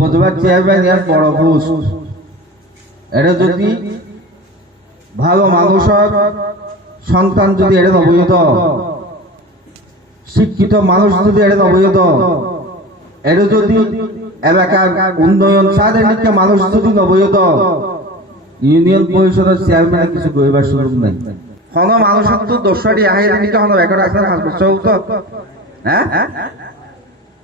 উপজেলার চেয়ারম্যান এর বড় পোস্ট। এটা যদি ভালো মানুষ সন্তান যদি এটা নবীত শিক্ষিত মানুষ যদি এটা নবীত এটা যদি এলাকার উন্নয়ন নিকে মানুষ যদি নবীত ইউনিয়ন পরিষদের চেয়ারম্যান কিছু করিবার সুযোগ নেই। হন মানুষের তো দোষটি পাঁচ বছর তো হ্যাঁ?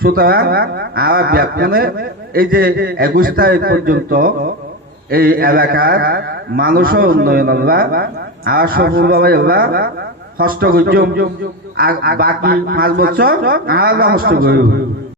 সুতরাং ব্যাপনে এই যে একুশ তারিখ পর্যন্ত এই এলাকার মানুষও উন্নয়ন হবা আর সফলভাবে হবা হস্ত বাকি পাঁচ বছর আর হস্ত